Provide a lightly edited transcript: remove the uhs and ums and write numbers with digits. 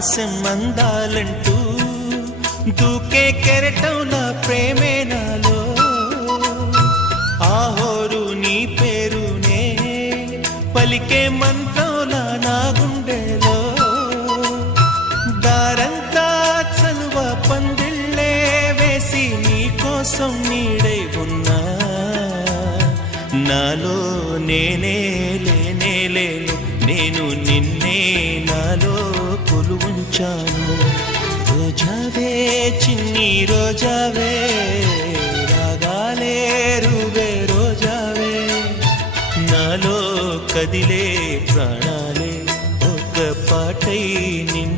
ఆకాశం అందాలంటూ దూకే కెరటంలా ప్రేమే నాలో ఆహోరు నీ పేరునే పలికే మంత్రంలా నా గుండెలో దారంతా చలువ పందిళ్ళే వేసి నీ కోసం నీడై ఉన్నా నాలో నేనే లేనే లేను నేను నిన్నే నాలో కొలువుంచాను రోజావే చిన్ని రోజావే రాగాలే రువే రోజావే నాలో కదిలే ప్రాణాలే ఒక పాటై నిన్ను